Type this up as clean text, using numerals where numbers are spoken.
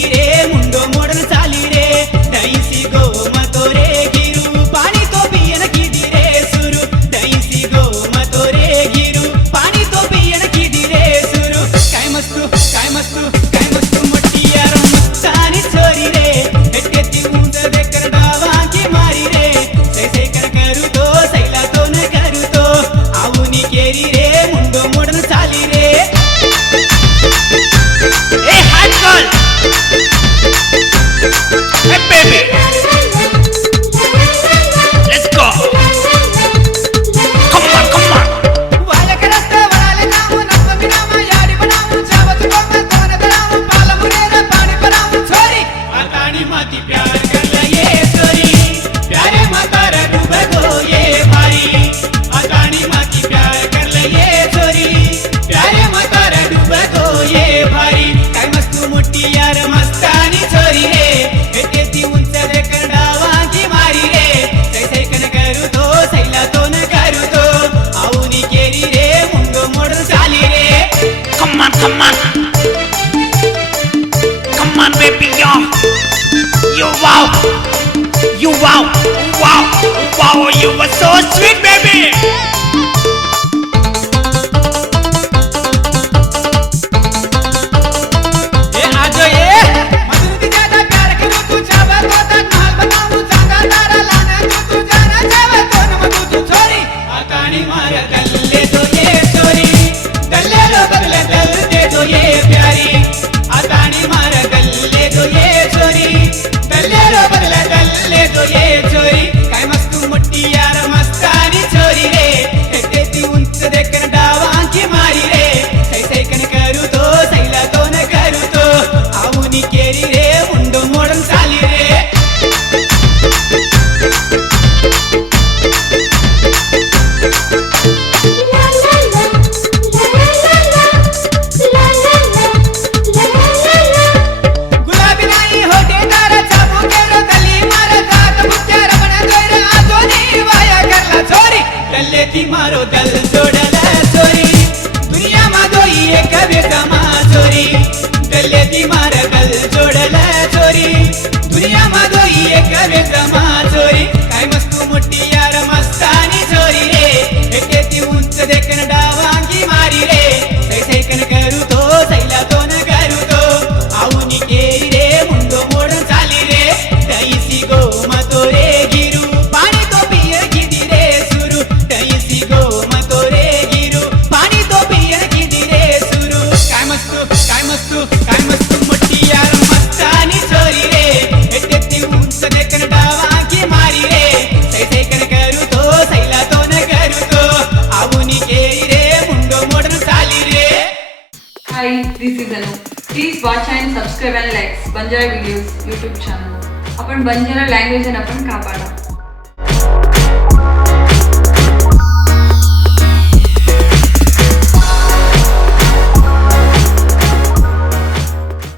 Carry रे मुंडो Mordaunt चाली रे दहीसी गो मतो रे गिरू पाणी तो पियन किदी रे सुरू दहीसी गो मतो रे गिरू पाणी तो पियन किदी रे सुरू काय मस्तू मोठी यार मस्तानी छोरी रे हेटकेती उंच देकर डावा की मारी रे सैसे कर करू तो सैला तो न करू तो आऊनी केरी रे मुंडो मोडन चाली रे Hey, hot girl! Hey, baby! Let's go! Come on! वालकरस्त वळाले नाव नव मिनामा याडी बनाऊ चावत कोण कोण दराऊ पाल मुनेर पाणी बनाऊ छोरी आतानी माती प्यार करला ये छोरी प्यारे मातार डूब गो ये भारी आतानी माती प्यार करला ये छोरी प्यारे मातार डूब गो ये भारी काय मस्तू मोठी यार मस्तानी छोरी रे हेतेती उंच रे करडावा की मारी रे सैसे कन करू तो सैला तो न करू तो आऊनी केरी रे मुंडो मोडन चाली रे Come on! Come on, baby, yo! You wow! You were so sweet, baby! ए आजो ये मधुर ज्यादा प्यार करू तू चावर कोता नाल बनाऊ चांगा तारा लाना तू जाना चावर कोन मधु तू छोरी आतानी मार दल्ले तो ये छोरी दल्ले लो बदले दल दे दो ये प्यारी आतानी मार दल्ले तो ये छोरी दल्ले लो बदले दल्ले तो ये छोरी काय मस्तू मोठी यार मस्तानी छोरी रे हेतेती उंच देखन डावा की मारी रे सैसे कन करू तो सैला तो न करू तो आऊनी केरी रे मुंडो मोडन चाली रे गुलाबी नाही होटे तारा चाबू केरो गली मार जात बुक्यार बन दोर आजोनी वाया करला छोरी दल्ले ती मारो दल जोडला छोरी दुनिया मा दोई एक बेसमा छोरी दल्ले ती मार दल जोडला छोरी दुनिया मा दोई एक बेसमा छोरी काय मस्तू मोठी यार मस्तानी छोरी रे हेतेती उंच देखन डावांगी मारी रे सैसे कन करू तो सैला तो न करू तो आऊनी केरी रे मुंडो मोडन चाली रे दहीसी गो मतो रे गिरू पाणी तो पिय किदी रे सुरू दहीसी गो मतो रे गिरू पाणी तो पिय किदी रे सुरू काय मस्तू मोठी यार मस्तानी छोरी रे हेतेती उंच देखन डावा की मारी रे सैसे कन करू तो सैला तो न करू तो आऊनी केरी रे मुंडो मोडन चाली रे Hi, this is Anu. Please watch and subscribe and like Banjara Videos YouTube channel. आपण बंजारा लँग्वेज आपण कापाडा.